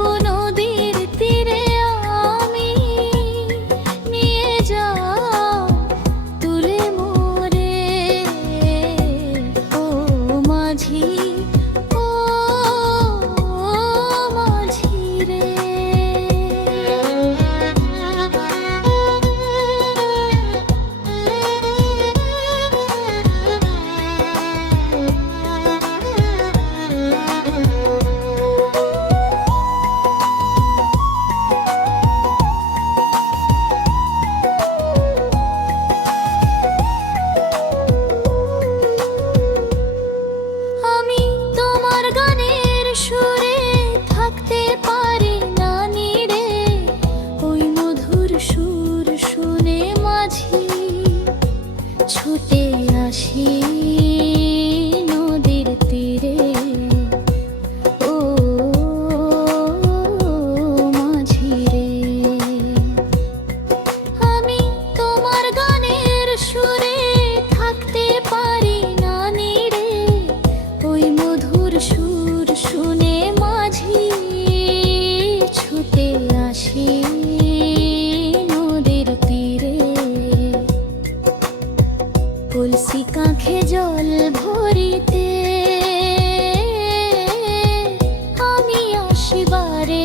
ভৈরব আসি বারে